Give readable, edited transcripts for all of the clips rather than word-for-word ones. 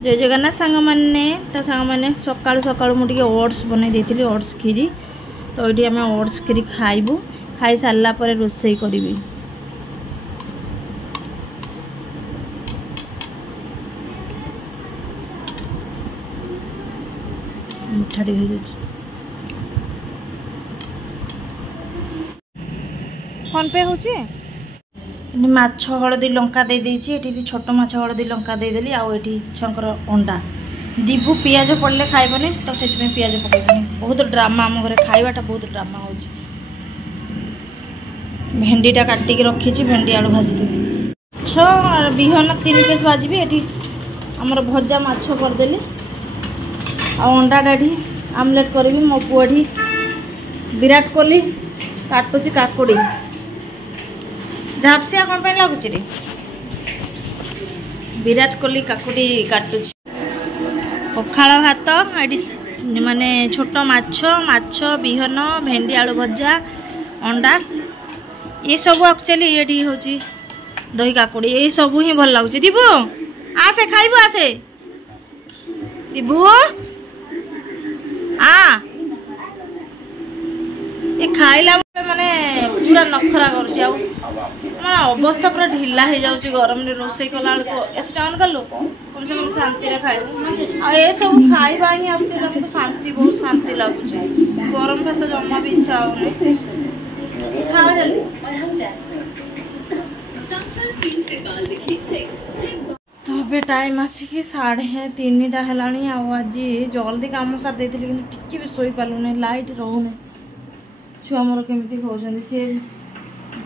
जय जगन्नाथ सांग मैंने तो सांग मैंने सकाळु सकाळु मुझे ओट्स बनई देती ओट्स खीरी तो ये आम ओट्स खीरी खाइबू खाई सारा पर रोसई करी मिठा टे हो फोन पे होची माछ हलदी लंका दे देछि एठी भी छोट माछ हलदी लंका दे देली आ एठी छंकर अंडा दीबू पियाज पड़ले खाइबनी तो से पियाज पकड़बनी बहुत ड्रामा आम घरे खाइबाटा बहुत ड्रामा होची भेंडीटा काटिकी रखी भेंडी आलू भाजी देवी छ बिहन 3 पीस भाजी एठी हमर भजा माछ करदेली आ अंडा डाढ़ी आमलेट करी मो पुआढ़ी विराट कोहली काटुची काकुड़ी झापसिया कौन पे लगुच रे विराट कोहली काकुड़ी काटुची पखाड़ भात ये माने छोट माछ माछ बिहन भेंडी आलू भजा अंडा ये सब एक्चुअली ये हूँ दही काकुड़ी ये सब ही भल लगुच दीबू आसे खाइबू आसे दीबू आ ये खाइला माने पूरा नखरा कर अवस्था पूरा ढिला हो जाऊँ गरम रोसे कला एसी ऑन कलु कम से कम शांति खाइबू आ ये सब खाइबा ही एक्चुअली हमको शांति बहुत शांति लगुच गरम का तो जमा भी इच्छा होने खाओ जल्दी तो अबे टाइम आसिक 3:30 है आज जल्दी कम सार देती टिके भी शोई पालुने लाइट रोने छुआ मोर केमती होती सी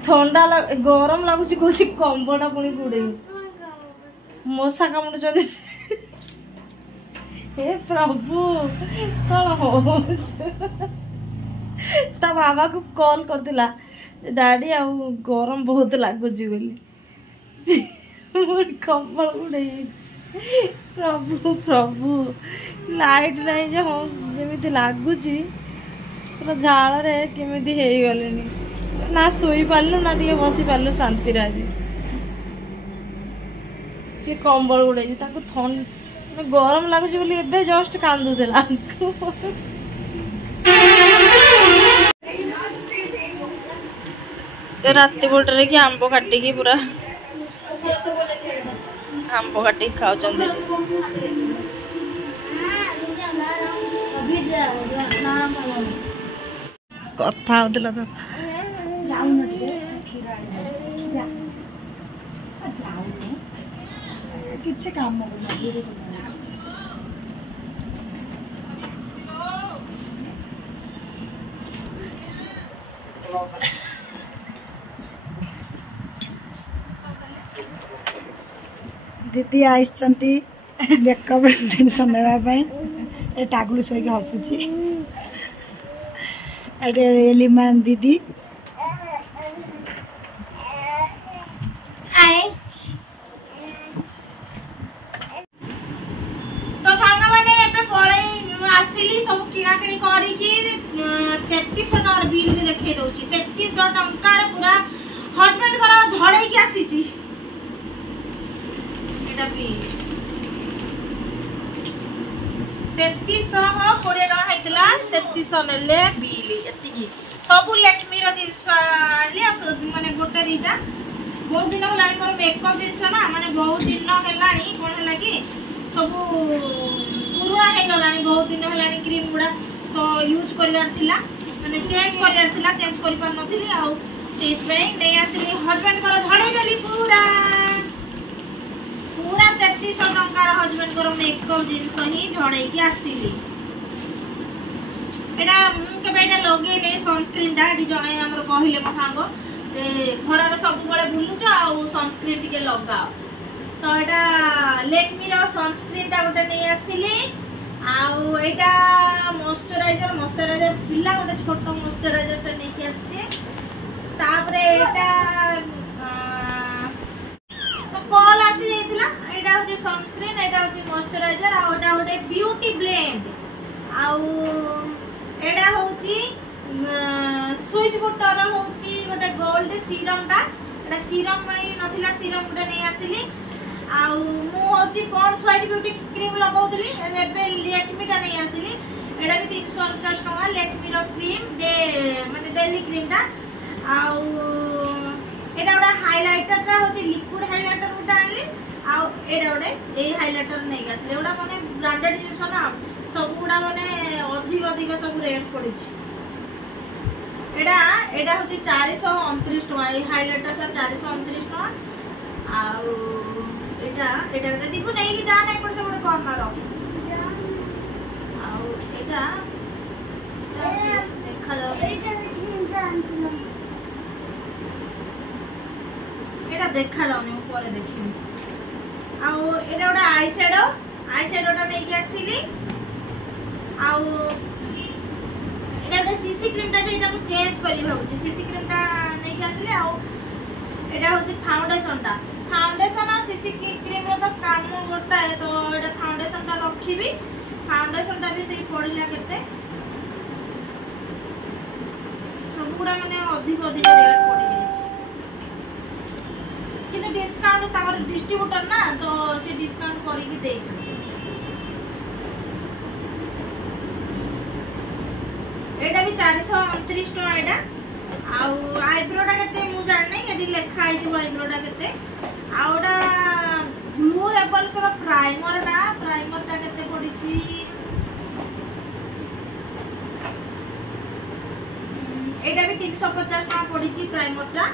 थंडा गरम लगुच कौन कंबटा पुणी गुड़े मशा कामुड़ हे प्रभु कौन हो ता बाबा को कॉल करथिला डैडी आ गरम बहुत लगुच बोली कंबल गुड़े प्रभु प्रभु लाइट नहीं जे हम जमी लगुच पूरा झाड़ रे केमिति हे गलेनी ना सोई पारलु ना टिके बसी पारलु शांति आज से कंबल गुड़े गरम लगुच बोली एबे जस्ट कांदुला राति बोटरे कि आंब काटिकी पूरा आंब काटिकी खाऊ कथा होता तो किसी काम दीदी आई मेकअप टेंशन नापी टागुली शोक हसुची एलिमान दीदी तो सांग माने एबे पळे आसिली सब किना किनी करी कि 3300 टका बिल भी देखे दउची 3300 टका रे पूरा हस्बैंड कर झड़े की आसीची एटा बिल 3320 टका हैतला 3300 नेले बिल एतिकी सब लेक्मी रो जिंस आली माने गोटे दीटा बहुत दिन हलानी मोर मेकअप जिंस ना माने बहुत दिन हलानी कोन हला कि सब पुराना हे गलानी बहुत दिन हलानी क्रीम गुडा तो यूज करबार थिला माने चेंज करबार थिला चेंज करि पार नथिली आ सेत पे नै आसिली हस्बैंड कर झड़े देली पूरा 3300 टका हस्बैंड कर मेकअप जिंस ही झड़े की आसिली एटा केबेटा लगे नै सनस्क्रीन टा डी जणे हमर कहिले म सांगो खरा रे सब बळे बुलुच आ सनस्क्रीन टिके लगाओ तो एटा लेक्मी रो सनस्क्रीन टा गोटे नै आसिली आउ एटा मॉइस्चराइजर थिला गोटे छोट मॉइस्चराइजर टा नै के आछे तापरे एटा तो कॉल आसी जाइतिला एटा होचे सनस्क्रीन एटा होचे मॉइस्चराइजर आ एटा गोटे ब्यूटी ब्लेंड आउ एटा होची स्विच बटर होची गोटे गोल्ड सीरम टा एटा सीरम नै नथिला सीरम गोटे नै आसिली आउ मु होची पॉन्ड्स व्हाइट ब्यूटी क्रीम लगाउतली एबे लैक्मी टा नहीं आसिली एडा भी 349 टका लैक्मी रो क्रीम दे माने डेली क्रीम टा आउ एडा ओडा हाइलाइटर टा होची लिक्विड हाइलाइटर उटा आनली आउ एडा ओडे ए हाइलाइटर नहीं आसिले ओडा माने ब्रांडेड जिंस ना सब गुडा माने अधिक अधिक सब रेट पड़ी एडा एडा होची 429 टका ए हाइलाइटर टा 429 टका आउ एडा एडा जदी को नहीं कि जा नहीं पड़ से बड़ कॉर्नर आउ एडा देखा जाओ एडा देखा जाओ नहीं ऊपर देखियो आउ एडा ओडा आई शैडो टा नहीं कि आसीली आउ एडा ओडा सीसी क्रीम टा जेटा को चेंज करी भाबुची सीसी क्रीम टा नहीं कि आसीली आउ एडा होची फाउंडेशन और सीसी क्रीम रो तो काम गोटा है तो एडा फाउंडेशन टा रखिबी फाउंडेशन टा भी सही पड़िला केते सब गुडा माने अधिक अधिक रेट पड़ी जाई किंतु डिस्काउंट तावर डिस्ट्रीब्यूटर ना तो से डिस्काउंट करी की देई एडा भी 429 टका एडा आउ आईब्रो टा केते मु जान नै एडी लेखा आइ थि आईब्रो टा केते आउडा ब्लू हेबल्स रो प्राइमर टा केते पड़ी छि एडा भी 350 टका पड़ी छि प्राइमर टा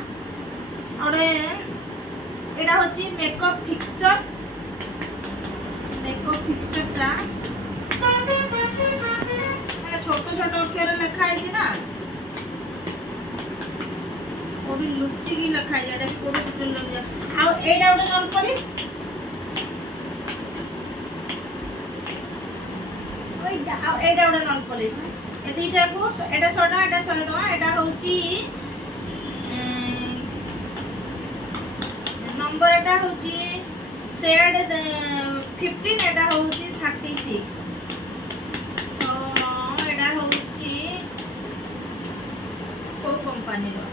और एडा होची मेकअप फिक्सचर टा छोटो छोटो अक्षर लिखा है ना ओडी लुच्ची की लिखा है एडा कोड कोड लग जा आ एडा ओडा नॉल पॉलिश ओइडा आ एडा ओडा नॉल पॉलिश ए दिशा को एडा 100 टका एडा 100 टका एडा होची नंबर एडा होची शेड 15 एडा होची 36 कंपनी रो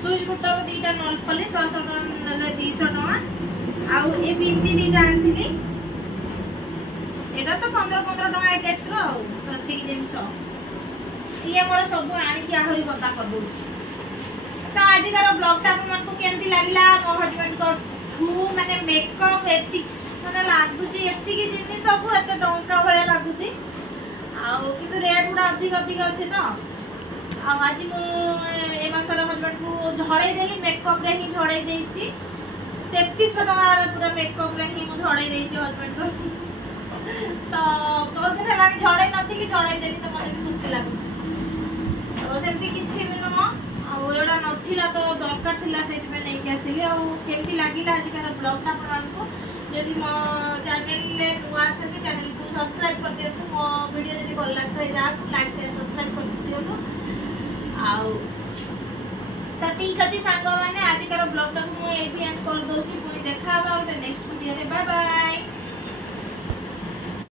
स्विच बुटर दीटा नॉल पॉलिश 100 टका नले 200 टका आउ ए बिंदी दीटा आनथिली एटा तो 15 टका एटेक्स रो प्रत्येक जिंस ये मोर सब आनी कि आहुरी बता कर दोछि तो आज का ब्लॉग टा मन को केमती लागला मो हस्बैंड को माने मेकअप एति माने लागुची एति की जिनि सब एते टंका भले लागुची आउ किंतु रेट गुडा अधिक अधिक अछि तो आ आज मु ए मासर हस्बैंड को झड़े देली मेकअप रे ही झड़े देछि 3300 टका पूरा मेकअप रे ही मु झड़े देछि हस्बैंड को तो बहुत दिन लागी झड़े नथिली झड़े देली तो मने खुशी लागुची तो सेमती किछि भी न ओडा नथिला तो दरकार थिला सेति में नहीं के आसिली आ केमती लागिला आज का ब्लॉग टा अपन को यदि मो चैनल ले नुआ छथि चैनल को सब्सक्राइब कर दियो तो मो वीडियो यदि भल लागतो जा लाइक शेयर सब्सक्राइब कर दियो तो आउ तो ठीक अछि सांग माने आज का ब्लॉग टा मु एठी एंड कर दोछि पुनी देखा बा नेक्स्ट वीडियो रे बाय बाय।